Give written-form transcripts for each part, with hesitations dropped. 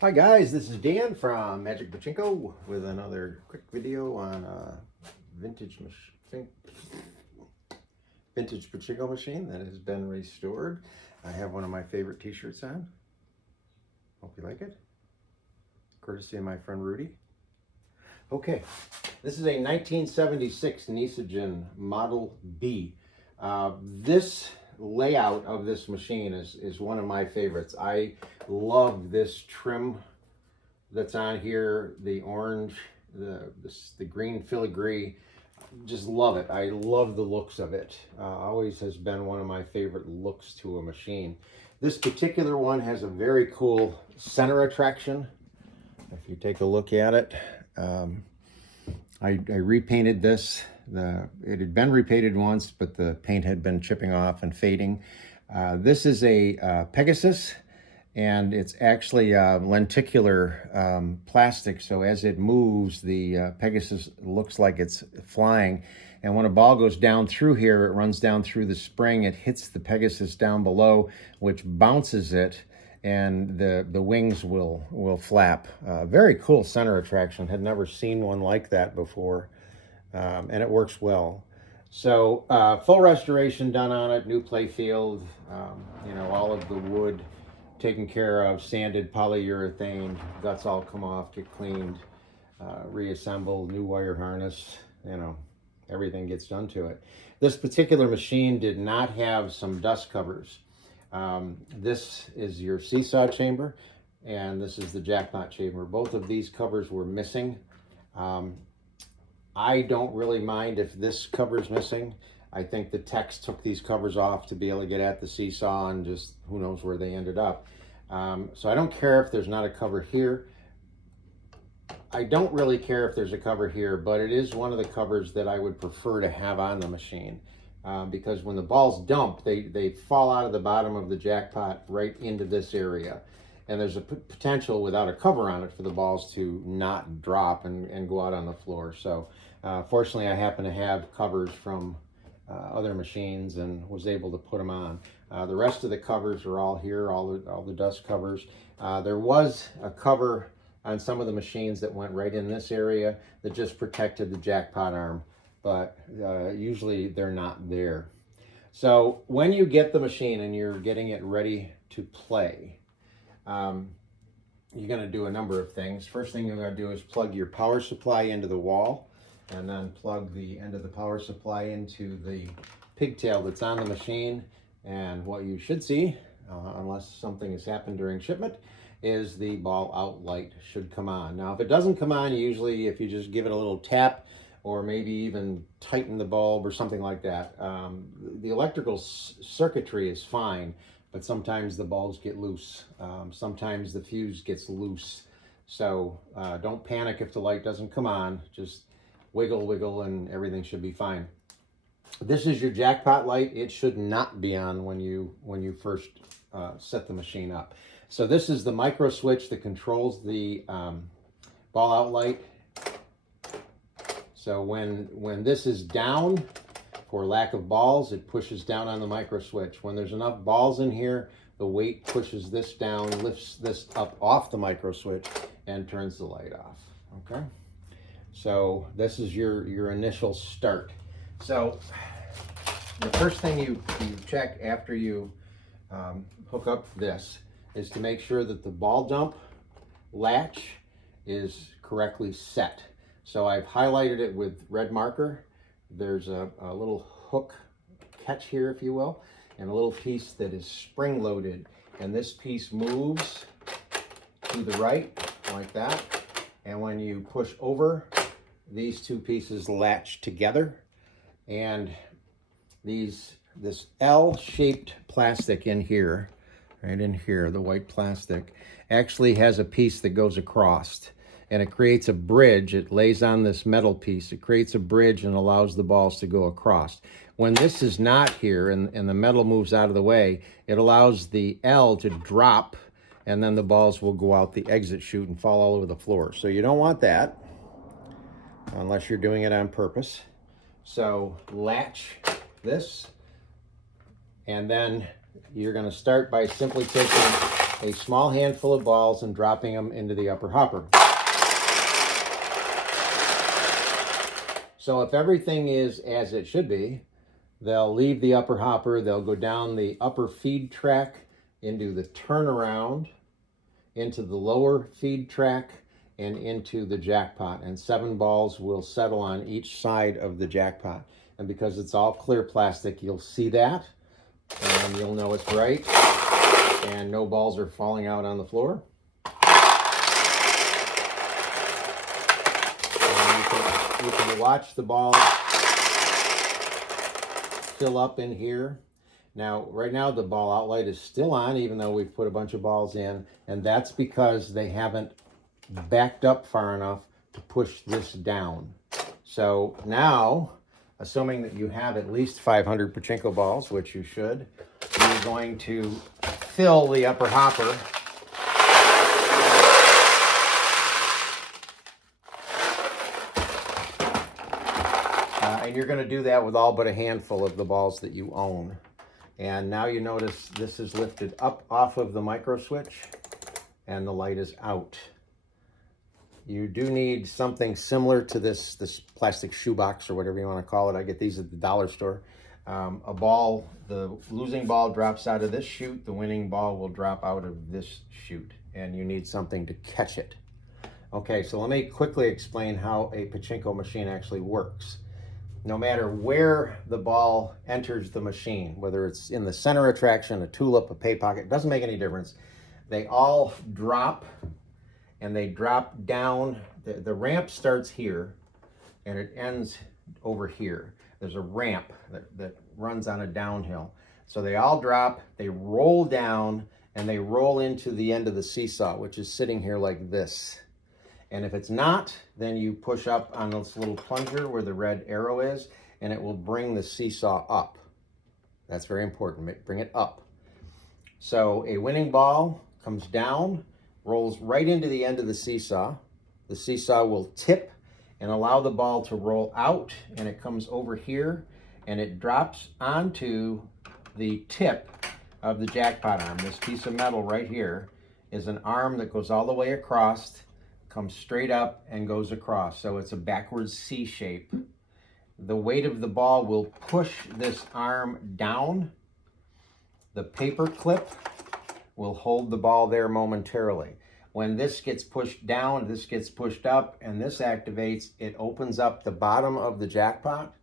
Hi guys, this is Dan from Magic Pachinko with another quick video on a vintage pachinko machine that has been restored. I have one of my favorite t-shirts on. Hope you like it. Courtesy of my friend Rudy. Okay, this is a 1976 Nishijin Model B. This layout of this machine is one of my favorites. I love this trim that's on here, the orange, the green filigree. Just love it. I love the looks of it. Always has been one of my favorite looks to a machine. This particular one has a very cool center attraction. If you take a look at it, I repainted this. It had been repainted once, but the paint had been chipping off and fading. This is a Pegasus, and it's actually lenticular plastic, so as it moves, the Pegasus looks like it's flying. And when a ball goes down through here, it runs down through the spring, it hits the Pegasus down below, which bounces it, and the wings will flap. Very cool center attraction. Had never seen one like that before, and it works well. So full restoration done on it, new play field, you know, all of the wood taken care of, sanded, polyurethane, guts all come off, get cleaned, reassembled, new wire harness, you know, everything gets done to it. This particular machine did not have some dust covers. This is your seesaw chamber, and this is the jackpot chamber. Both of these covers were missing. I don't really mind if this cover's missing. I think the techs took these covers off to be able to get at the seesaw, and just who knows where they ended up. So I don't care if there's not a cover here. I don't really care if there's a cover here, but it is one of the covers that I would prefer to have on the machine. Because when the balls dump, they fall out of the bottom of the jackpot right into this area. And there's a potential without a cover on it for the balls to not drop and go out on the floor. So fortunately, I happen to have covers from other machines and was able to put them on. The rest of the covers are all here, all the dust covers. There was a cover on some of the machines that went right in this area that just protected the jackpot arm, but usually they're not there. So when you get the machine and you're getting it ready to play, you're going to do a number of things. First thing you're going to do is plug your power supply into the wall, and then plug the end of the power supply into the pigtail that's on the machine. And what you should see, unless something has happened during shipment, is the ball out light should come on. Now, if it doesn't come on, usually if you just give it a little tap, or maybe even tighten the bulb or something like that, the electrical circuitry is fine, but sometimes the bulbs get loose. Sometimes the fuse gets loose. So don't panic if the light doesn't come on. Just wiggle, and everything should be fine. This is your jackpot light. It should not be on when you first set the machine up. So this is the micro switch that controls the ball out light. So when this is down, for lack of balls, it pushes down on the micro switch. When there's enough balls in here, the weight pushes this down, lifts this up off the micro switch, and turns the light off. Okay? So this is your initial start. So the first thing you check after you hook up this is to make sure that the ball dump latch is correctly set. So I've highlighted it with red marker. There's a little hook catch here, if you will, and a little piece that is spring loaded. And this piece moves to the right like that. And when you push over, these two pieces latch together. And this L-shaped plastic in here, right in here, the white plastic, actually has a piece that goes across. And it creates a bridge. It lays on this metal piece. It creates a bridge and allows the balls to go across. When this is not here and the metal moves out of the way, it allows the L to drop, and then the balls will go out the exit chute and fall all over the floor. So you don't want that unless you're doing it on purpose. So latch this, and then you're going to start by simply taking a small handful of balls and dropping them into the upper hopper. So if everything is as it should be, they'll leave the upper hopper, they'll go down the upper feed track into the turnaround, into the lower feed track, and into the jackpot. And 7 balls will settle on each side of the jackpot. And because it's all clear plastic, you'll see that, and you'll know it's right, and no balls are falling out on the floor. And you can watch the balls fill up in here. Now, right now the ball outlet is still on, even though we've put a bunch of balls in, and that's because they haven't backed up far enough to push this down. So now, assuming that you have at least 500 pachinko balls, which you should, you're going to fill the upper hopper and you're going to do that with all but a handful of the balls that you own. And now you notice this is lifted up off of the micro switch and the light is out. You do need something similar to this plastic shoebox or whatever you want to call it. I get these at the dollar store. A ball, the losing ball drops out of this chute, the winning ball will drop out of this chute, and you need something to catch it. Okay, so let me quickly explain how a pachinko machine actually works. No matter where the ball enters the machine, whether it's in the center attraction, a tulip, a pay pocket, doesn't make any difference. They all drop, and they drop down. The ramp starts here, and it ends over here. There's a ramp that runs on a downhill. So they all drop, they roll down, and they roll into the end of the seesaw, which is sitting here like this. And if it's not, then you push up on this little plunger where the red arrow is, and it will bring the seesaw up. That's very important, bring it up. So a winning ball comes down, rolls right into the end of the seesaw. The seesaw will tip and allow the ball to roll out, and it comes over here, and it drops onto the tip of the jackpot arm. This piece of metal right here is an arm that goes all the way across, comes straight up and goes across. So it's a backwards C shape. The weight of the ball will push this arm down. The paper clip will hold the ball there momentarily. When this gets pushed down, this gets pushed up, and this activates, it opens up the bottom of the jackpot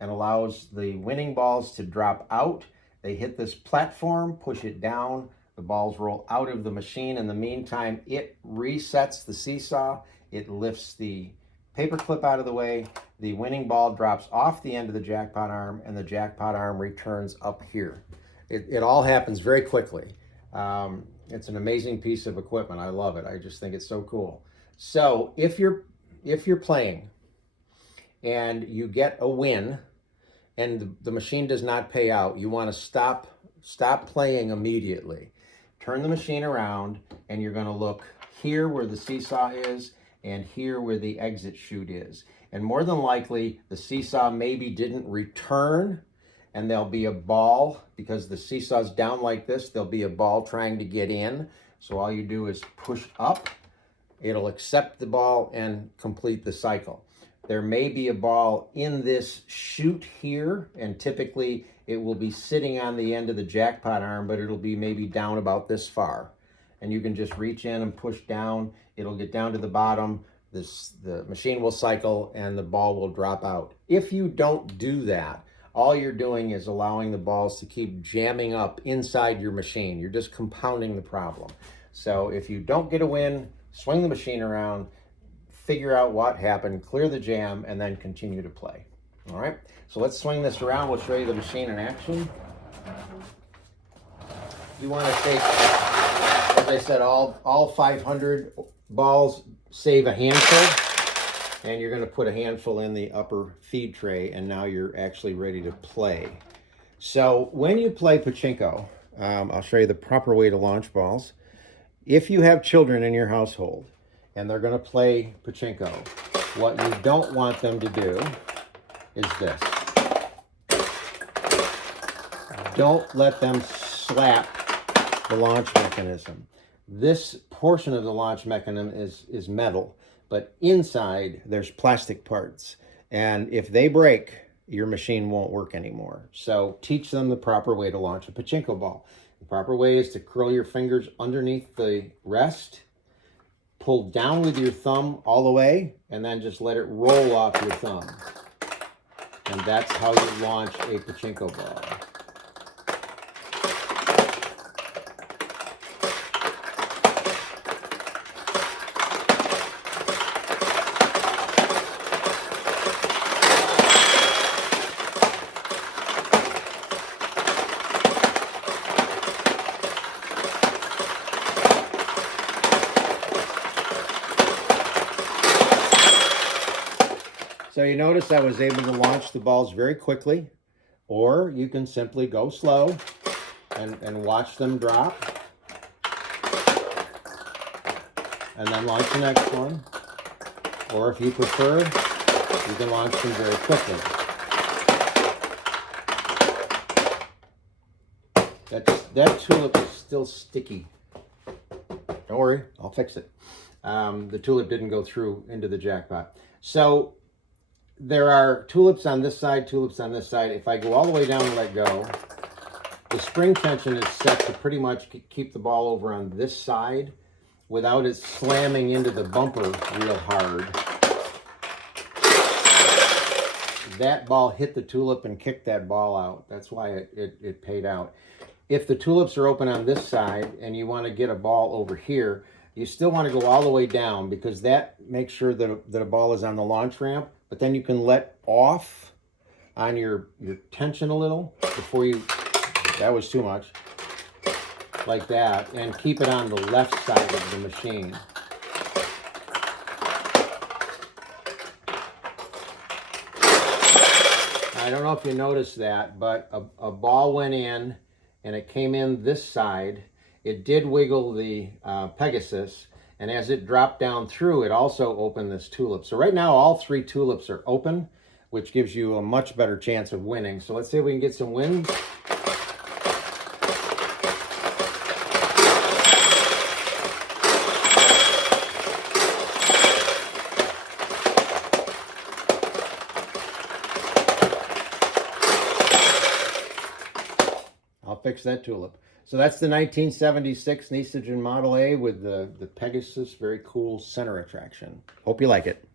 and allows the winning balls to drop out. They hit this platform, push it down, the balls roll out of the machine. In the meantime, it resets the seesaw, it lifts the paper clip out of the way, the winning ball drops off the end of the jackpot arm, and the jackpot arm returns up here. It all happens very quickly. It's an amazing piece of equipment. I love it. I just think it's so cool. So if you're playing and you get a win and the machine does not pay out, you want to stop playing immediately. Turn the machine around, and you're going to look here where the seesaw is and here where the exit chute is. And more than likely, the seesaw maybe didn't return, and there'll be a ball, because the seesaw's down like this, there'll be a ball trying to get in. So all you do is push up, it'll accept the ball and complete the cycle. There may be a ball in this chute here, and typically it will be sitting on the end of the jackpot arm, but it'll be maybe down about this far. And you can just reach in and push down, it'll get down to the bottom, the machine will cycle, and the ball will drop out. If you don't do that, all you're doing is allowing the balls to keep jamming up inside your machine. You're just compounding the problem. So if you don't get a win, swing the machine around, figure out what happened, clear the jam, and then continue to play. All right, so let's swing this around. We'll show you the machine in action. You want to take, as I said, all 500 balls, save a handful, and you're going to put a handful in the upper feed tray, and now you're actually ready to play. So when you play pachinko, I'll show you the proper way to launch balls. If you have children in your household and they're going to play pachinko, what you don't want them to do is this. Don't let them slap the launch mechanism. This portion of the launch mechanism is metal, but inside there's plastic parts. And if they break, your machine won't work anymore. So teach them the proper way to launch a pachinko ball. The proper way is to curl your fingers underneath the rest, pull down with your thumb all the way, and then just let it roll off your thumb. And that's how you launch a pachinko ball. So you notice I was able to launch the balls very quickly, or you can simply go slow and watch them drop, and then launch the next one. Or if you prefer, you can launch them very quickly. That tulip is still sticky. Don't worry, I'll fix it. The tulip didn't go through into the jackpot. So there are tulips on this side, tulips on this side. If I go all the way down and let go, the spring tension is set to pretty much keep the ball over on this side without it slamming into the bumper real hard. That ball hit the tulip and kicked that ball out. That's why it paid out. If the tulips are open on this side and you want to get a ball over here, you still want to go all the way down, because that makes sure that a ball is on the launch ramp, but then you can let off on your tension a little before you, that was too much, like that, and keep it on the left side of the machine. I don't know if you noticed that, but a ball went in and it came in this side. It did wiggle the Pegasus, and as it dropped down through, it also opened this tulip. So right now, all three tulips are open, which gives you a much better chance of winning. So let's see if we can get some wins. I'll fix that tulip. So that's the 1976 Nishijin Model A with the Pegasus, very cool center attraction. Hope you like it.